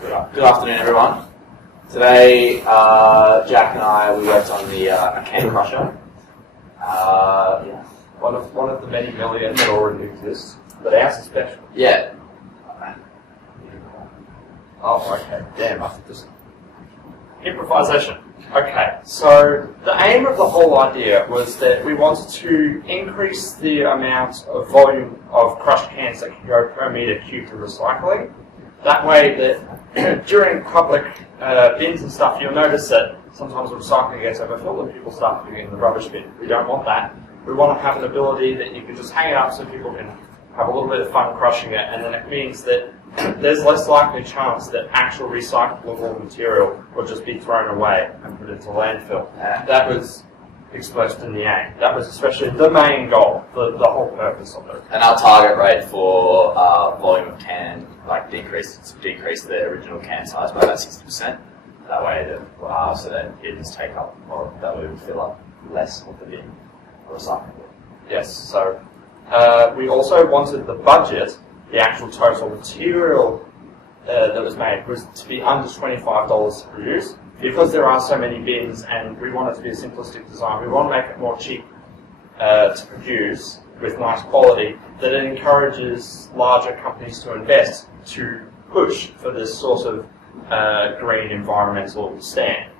Good afternoon, everyone. Today, Jack and I, we worked on the can crusher. Yeah. One of the many million that already exist, but ours is special. Yeah. Oh, okay. Damn, I think this improvisation. Okay, so the aim of the whole idea was that we wanted to increase the amount of volume of crushed cans that can go per meter cubed to recycling. That way that during public bins and stuff, you'll notice that sometimes the recycling gets overfilled and people start putting it in the rubbish bin. We don't want that. We want to have an ability that you can just hang it up so people can have a little bit of fun crushing it, and then it means that there's less likely chance that actual recyclable material will just be thrown away and put into landfill. That was expressed in the aim. That was especially the main goal, the whole purpose of it. And our target rate for volume of can, decrease the original can size by about 60%. That way, so that bins take up, or that way we fill up less of the bin for recycling. Yes. So we also wanted the budget, the actual total material that was made, was to be under $25 to produce. Because there are so many bins and we want it to be a simplistic design, we want to make it more cheap to produce with nice quality, that it encourages larger companies to invest, to push for this sort of green environmental stand.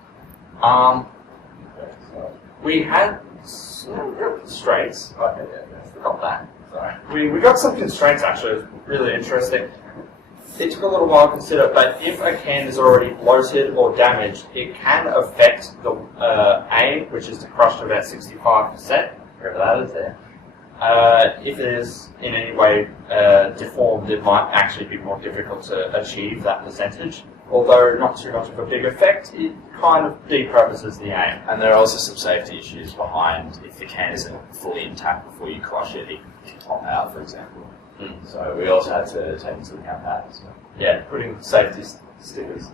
We had some constraints. Okay, yeah, I forgot that. Sorry. We got some constraints actually. It was really interesting. It took a little while to consider, but if a can is already bloated or damaged, it can affect the aim, which is to crush to about 65%, wherever that is there. If it is in any way deformed, it might actually be more difficult to achieve that percentage. Although not too much of a big effect, it kind of depurposes the aim. And there are also some safety issues behind if the can isn't fully intact before you crush it, it can top out, for example. So we also had to take into account that as well. Yeah, putting safety stickers.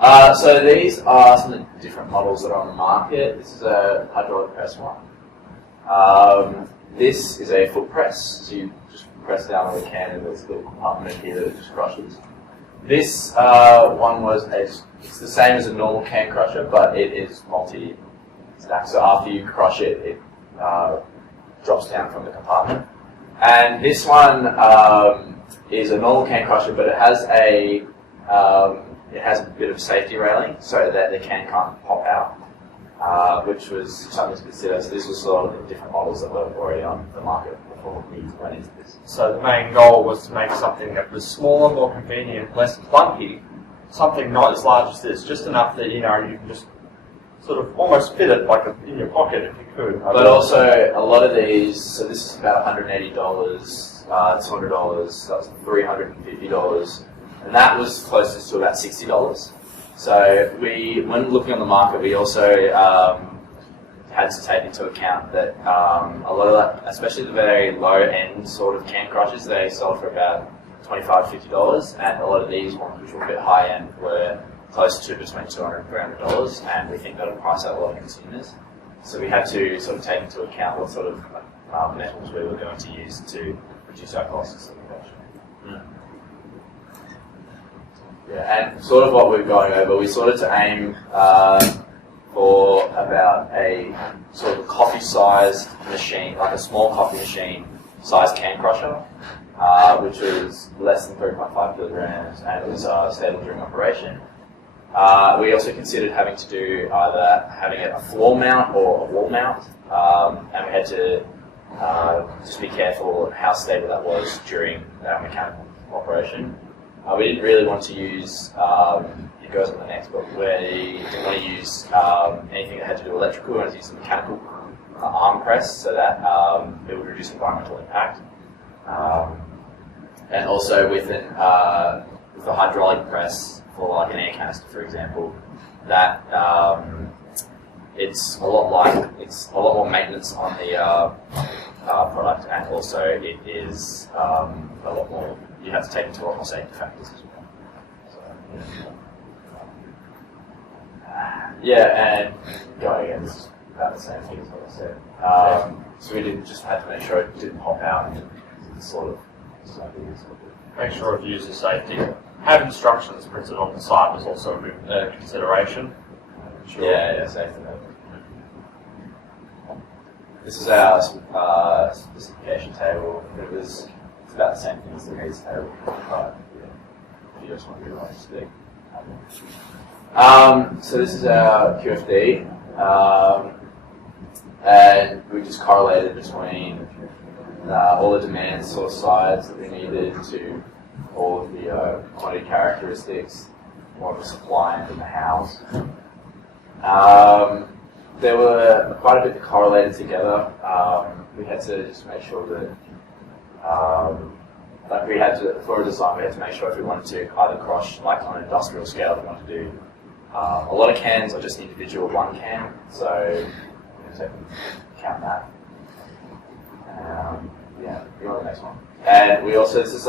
So these are some of the different models that are on the market. This is a hydraulic press one. This is a foot press. So you just press down on the can and there's a little compartment here that it just crushes. This one it's the same as a normal can crusher, but it is multi-stack. So after you crush it, it drops down from the compartment. And this one is a normal can crusher, but it has a bit of safety railing so that the can can't pop out, which was something to consider. So this was sort of the different models that were already on the market before we went into this. So the main goal was to make something that was smaller, more convenient, less clunky, something not as large as this, just enough that you can just sort of almost fit it in your pocket if you could. But also, a lot of these, so this is about $180, $200, that's $350, and that was closest to about $60. So when looking on the market, we also had to take into account that a lot of that, especially the very low-end sort of can crushers, they sold for about $25 to $50, and a lot of these ones, which were a bit high-end, were close to between $200 and $300, and we think that would price out a lot of consumers. So we had to sort of take into account what sort of metals we were going to use to reduce our costs of production. Yeah, and sort of what we're going over, we sort of to aim for about a sort of coffee-sized machine, like a small coffee machine-sized can crusher, which was less than 3.5 kilograms, and it was stable during operation. We also considered having to do either having it a floor mount or a wall mount, and we had to just be careful how stable that was during our mechanical operation. We didn't really want to use, it goes on the next book, where you didn't want to use anything that had to do with electrical. We wanted to use a mechanical arm press so that it would reduce environmental impact. And also with a hydraulic press, for like an air canister, for example, that it's a lot more maintenance on the product, and also it is a lot more. You have to take into a lot more safety factors as well. So, yeah, and going again, this is about the same thing as what I said. So we just had to make sure it didn't pop out and sort of make sure it uses safety. have instructions printed on the side was also a good consideration. Sure. Yeah, safety net. This is our specification table. It's about the same thing as the needs table, but if you just want to be like stick. So this is our QFD, and we just correlated between all the demand source sides that we needed to all of the quantity characteristics, more of the supply end and the house. There were quite a bit that correlated together. We had to just make sure that, like we had to, for a design, we had to make sure if we wanted to either cross, like on an industrial scale, we wanted to do a lot of cans or just individual one can. So, count that. Yeah, you want the next one. And we also, this is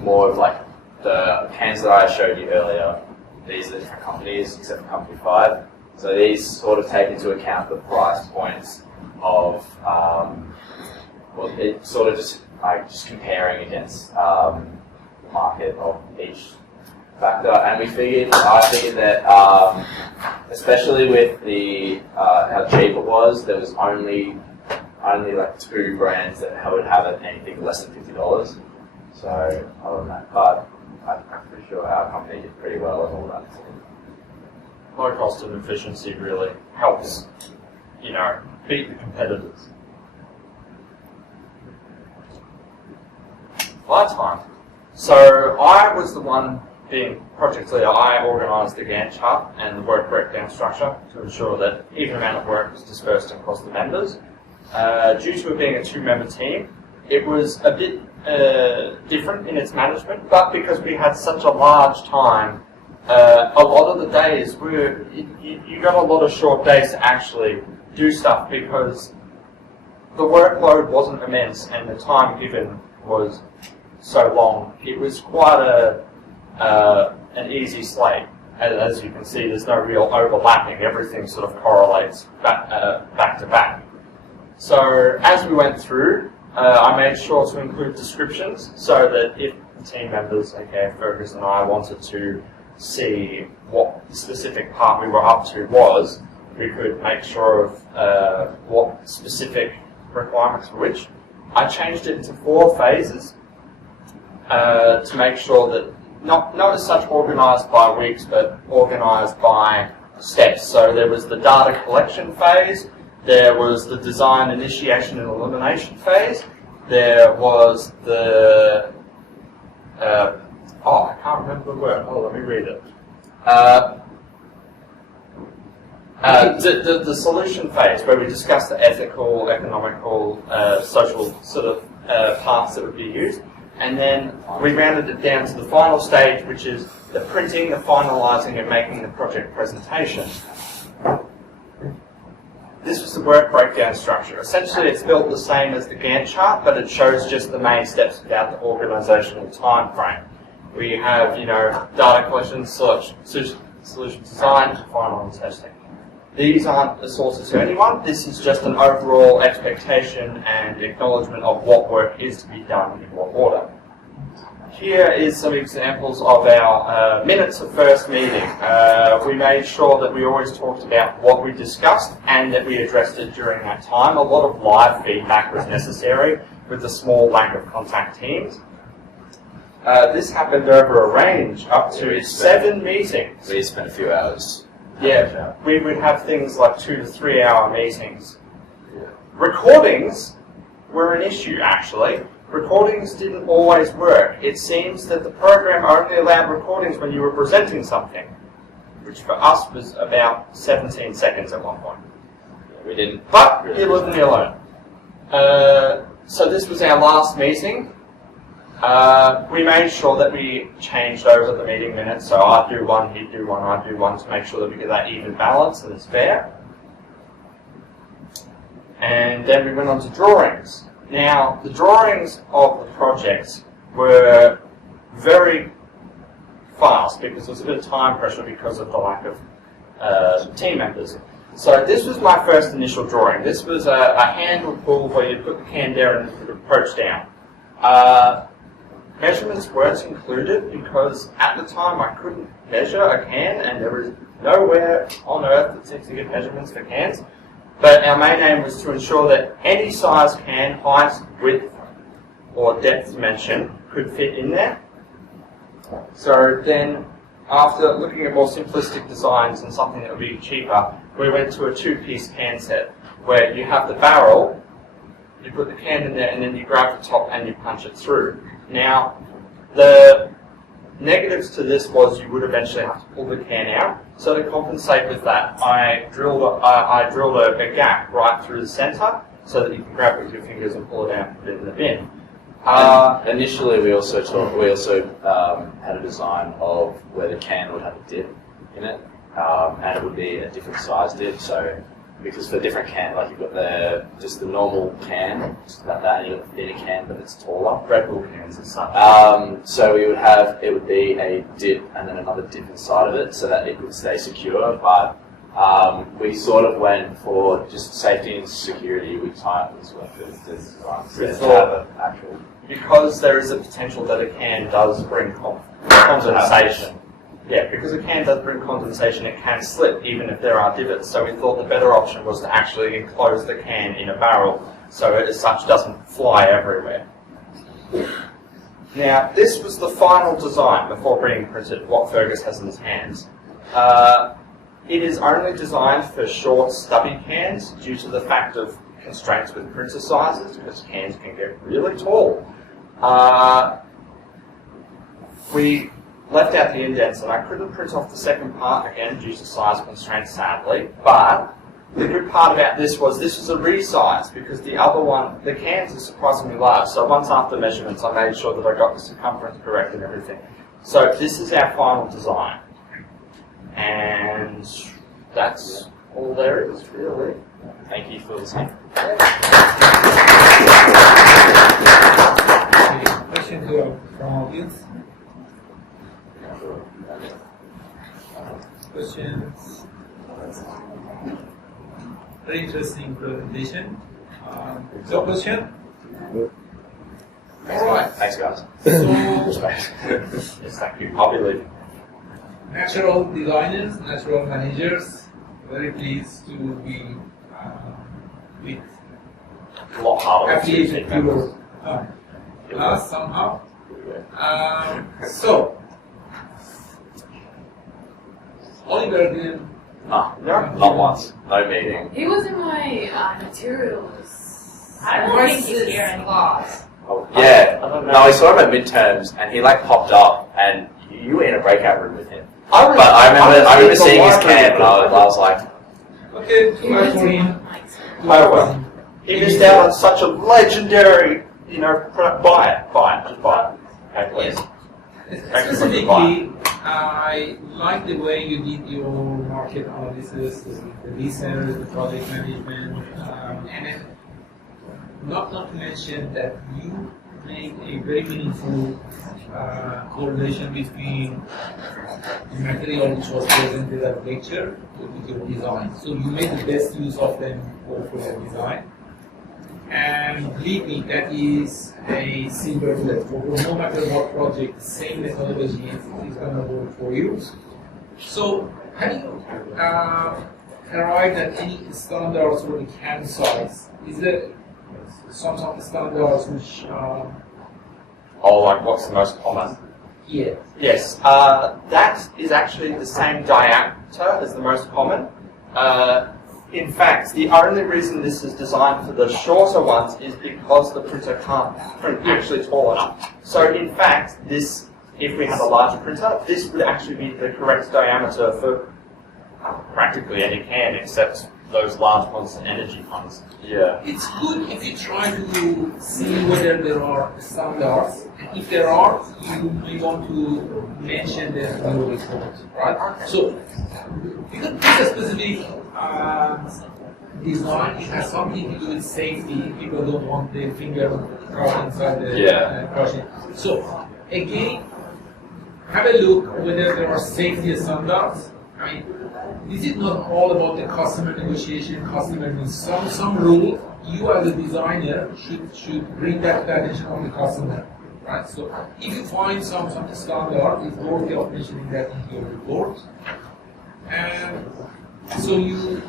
more of like the cans that I showed you earlier. These are the different companies, except for company 5. So these sort of take into account the price points of, well, it sort of just like just comparing against the market of each factor. And I figured that, especially with the how cheap it was, there was only like 2 brands that would have it anything less than $50. So other than that, but I'm pretty sure our company did pretty well and all that. Low cost and efficiency really helps, beat the competitors. My time. So I was the one being project leader. I organised the Gantt chart and the work breakdown structure to ensure that even amount of work was dispersed across the members. Due to it being a 2-member team, it was a bit different in its management, but because we had such a large time, a lot of the days you got a lot of short days to actually do stuff because the workload wasn't immense and the time given was so long. It was quite an easy slate. As you can see, there's no real overlapping. Everything sort of correlates back to back. So as we went through, I made sure to include descriptions so that if the team members, Fergus and I, wanted to see what specific part we were up to was, we could make sure of what specific requirements were which. I changed it into 4 phases to make sure that not as such organised by weeks, but organised by steps. So there was the data collection phase, there was the design initiation and elimination phase, there was the I can't remember the word. Oh, let me read it. The solution phase, where we discuss the ethical, economical, social sort of parts that would be used. And then we rounded it down to the final stage, which is the printing, the finalising, and making the project presentation. This was the work breakdown structure. Essentially, it's built the same as the Gantt chart, but it shows just the main steps without the organisational time frame. We have, data collection, solution design, final and testing. These aren't the sources to anyone. This is just an overall expectation and acknowledgement of what work is to be done in what order. Here is some examples of our minutes of first meeting. We made sure that we always talked about what we discussed and that we addressed it during that time. A lot of live feedback was necessary with the small lack of contact teams. This happened over a range up to 7 meetings. We spent a few hours. Yeah, we would have things like 2 to 3 hour meetings. Recordings were an issue, actually. Recordings didn't always work. It seems that the program only allowed recordings when you were presenting something, which for us was about 17 seconds at one point. We didn't. But really you live me alone. So this was our last meeting. We made sure that we changed over the meeting minutes, so I'd do one, he'd do one, I'd do one, to make sure that we get that even balance and it's fair. And then we went on to drawings. Now, the drawings of the projects were very fast because there was a bit of time pressure because of the lack of team members. So this was my first initial drawing. This was a handle pull where you put the can down and put the approach down. measurements weren't included because at the time I couldn't measure a can and there was nowhere on earth that seems to get measurements for cans. But our main aim was to ensure that any size can, height, width or depth dimension could fit in there. So then, after looking at more simplistic designs and something that would be cheaper, we went to a two-piece can set where you have the barrel, you put the can in there and then you grab the top and you punch it through. Now, the negatives to this was you would eventually have to pull the can out. So to compensate with that, I drilled a gap right through the centre so that you can grab it with your fingers and pull it out and put it in the bin. Initially, we also had a design of where the can would have a dip in it, and it would be a different size dip. So, because for different can, like you've got just the normal can, just like that, and you've got the thinner can, but it's taller. Red Bull cans and such. So it would be a dip and then another dip inside of it, so that it would stay secure. But we sort of went for just safety and security. We tightened this one for this design. Because there is a potential that a can does bring condensation. Yeah, because a can does bring condensation, it can slip even if there are divots. So we thought the better option was to actually enclose the can in a barrel so it as such doesn't fly everywhere. Now, this was the final design before being printed, what Fergus has in his hands. It is only designed for short, stubby cans due to the fact of constraints with printer sizes, because cans can get really tall. We left out the indents, and I couldn't print off the second part again due to size constraints, sadly. But the good part about this was a resize, because the other one, the cans are surprisingly large. So once after measurements, I made sure that I got the circumference correct and everything. So this is our final design, and that's all there is, really. Thank you for listening. Question here from audience. Questions? Very interesting presentation. No question? Alright. Thanks, guys. So, Yes, thank you. I'll be leaving. natural designers, natural managers, very pleased to be with A lot harder. affiliated to your class somehow. So, Oliver didn't. No, not once. No meeting. He was in my materials. I don't think he's here in class. Oh, yeah. No, we saw him at midterms, and he popped up, and you were in a breakout room with him. But I remember seeing his can, and I was like, Okay, He too much was for in him. my Oh well. He missed out on such a legendary, product. Buy it, just buy it. Okay, please. Specifically, I like the way you did your market analysis, the research, the project management, and then not to mention that you made a very meaningful correlation between the material which was presented at lecture with your design. So you made the best use of them for your design. And believe me, that is a silver bullet. No matter what project, the same methodology is going to work for you. So, have you arrived at any standards for the can size? Is there some standards which Oh, like what's the most common? yeah. Yes, that is actually the same diameter as the most common. In fact, the only reason this is designed for the shorter ones is because the printer can't print actually tall enough. So in fact, this, if we had a larger printer, this would actually be the correct diameter for practically any can except those large ones, energy ones. yeah. It's good if you try to see whether there are standards. And if there are, you may want to mention them in your report, right? So, because this specific design, it has something to do with safety. People don't want their finger caught inside the crushing. So, again, have a look whether there are safety standards. I mean, this is not all about the customer negotiation, customer needs. Some rule, you as a designer should bring that to the attention of the customer. right? So if you find something standard, it's worthy of mentioning that in your report. And so you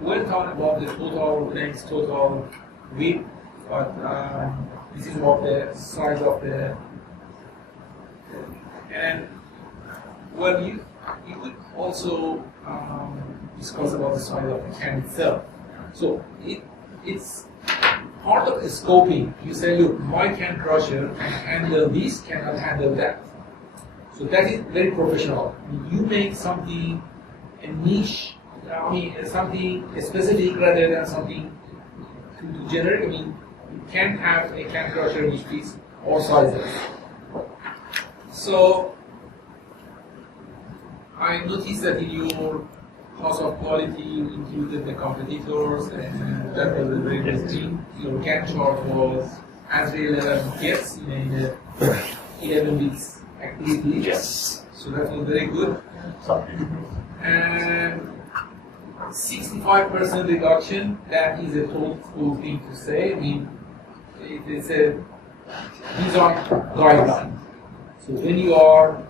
went on about the total length, total width, but this is what the size of the, and well, you could also discuss about the size of the can itself. So it's part of the scoping. You say, look, my can crusher can handle this, cannot handle that. So that is very professional. You make something a niche, something specific rather than something to generic. You can have a can crusher which fits all sizes. So I noticed that in your cost of quality you included the competitors, and that was a very good thing. Your can chart was as real as it gets in a 11 weeks activity. Yes. So that was very good. And 65% reduction, that is a thoughtful thing to say. It is a design guideline. So when you are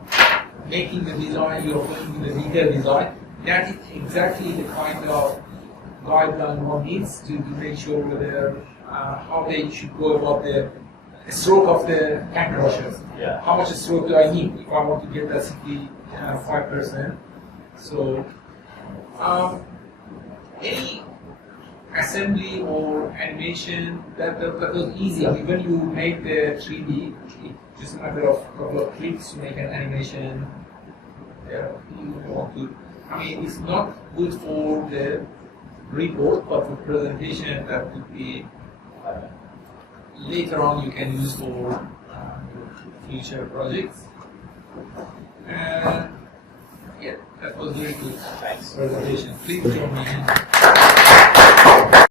making the design, you are putting in the detailed design, that is exactly the kind of guideline one needs to make sure whether how they should go about the stroke of the can crushers. Yeah. How much stroke do I need if I want to get that 65%? So, any assembly or animation that was easy. When you make the 3D, it's just a matter of a couple of clicks to make an animation. You want to. It's not good for the report, but for presentation, that would be later on you can use for future projects. And yeah, that was very good Thanks. presentation. Please join me in.